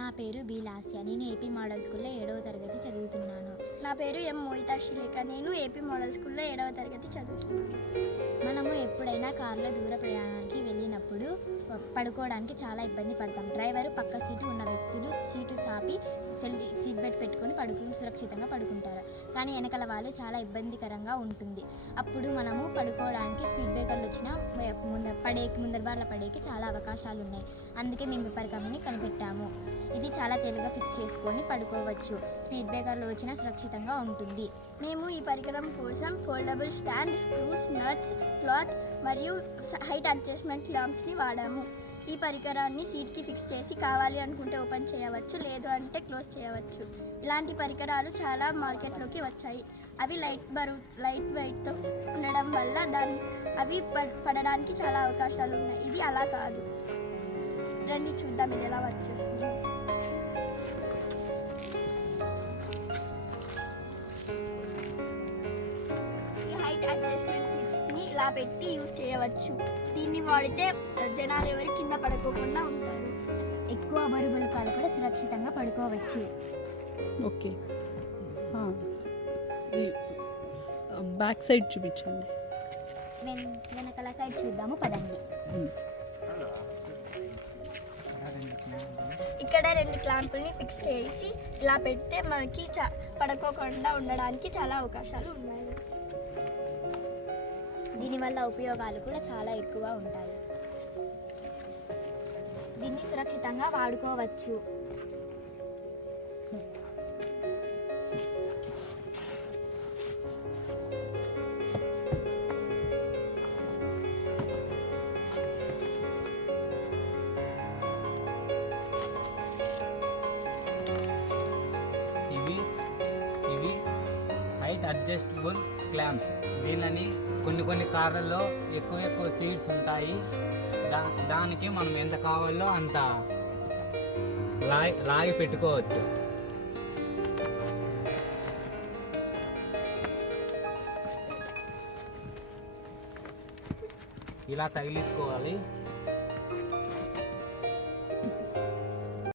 నా పేరు బి లాస్య. నేను ఏపీ మోడల్ స్కూల్లో 7వ తరగతి చదువుతున్నాను. నా పేరు ఎం మోయితా శ్రీలేఖ. నేను ఏపీ మోడల్ స్కూల్లో 7వ తరగతి చదువుతున్నాను. మనము ఎప్పుడైనా కారులో దూర ప్రయాణానికి వెళ్ళినప్పుడు పడుకోవడానికి చాలా ఇబ్బంది పడతాం. డ్రైవరు పక్క సీటు ఉన్న వ్యక్తులు సీటు చాపి సీట్ బెల్ట్ పెట్టుకొని సురక్షితంగా పడుకుంటారు. కానీ వెనకాల వాళ్ళు చాలా ఇబ్బందికరంగా ఉంటుంది. అప్పుడు మనము పడుకోవడానికి స్పీడ్ బ్రేకర్లు వచ్చినా ముందర బార్ల పడేకి చాలా అవకాశాలు ఉన్నాయి. అందుకే మేము ఈ పరికరాన్ని కనిపెట్టాము. ఇది చాలా తేలిగ్గా ఫిక్స్ చేసుకొని పడుకోవచ్చు. స్పీడ్ బ్రేకర్లు వచ్చినా సురక్షితంగా ఉంటుంది. మేము ఈ పరికరం కోసం foldable stand, screws, nuts, cloth మరియు హైట్ అడ్జస్ట్మెంట్ లాంప్స్ని వాడాము. ఈ పరికరాన్ని సీట్కి ఫిక్స్ చేసి కావాలి అనుకుంటే ఓపెన్ చేయవచ్చు, లేదు అంటే క్లోజ్ చేయవచ్చు. ఇలాంటి పరికరాలు చాలా మార్కెట్లోకి వచ్చాయి. అవి లైట్ వెయిట్తో ఉండడం వల్ల అవి పడడానికి చాలా అవకాశాలు ఉన్నాయి. ఇది అలా కాదు. రండి చూద్దాం ఇది ఎలా వర్క్ చేస్తుంది. హైట్ అడ్జస్ట్మెంట్ క్లిప్స్ని ఇలా పెట్టి యూజ్ చేయవచ్చు. దీన్ని వాడితే జనాలు ఎవరు కింద పడుకోకుండా ఉంటారు. ఎక్కువ బరువులు కూడా సురక్షితంగా పడుకోవచ్చు. ఓకే, బ్యాక్ సైడ్ చూపించండి. వెనకాల సైడ్ చూద్దాము పదండి. ఇక్కడ 2 క్లాంపుల్ని ఫిక్స్ చేసి ఇలా పెడితే మనకి పడుకోకుండా ఉండడానికి చాలా అవకాశాలు ఉన్నాయి. దీనివల్ల ఉపయోగాలు కూడా చాలా ఎక్కువ ఉంటాయి. దీన్ని సురక్షితంగా వాడుకోవచ్చు. ఇవి హైట్ అడ్జస్టబుల్ క్లాంప్స్. దీనిని కొన్ని కార్లలో ఎక్కువ సీట్స్ ఉంటాయి. దానికి మనం ఎంత కావాలో అంత లాగి పెట్టుకోవచ్చు. ఇలా తగిలించుకోవాలి.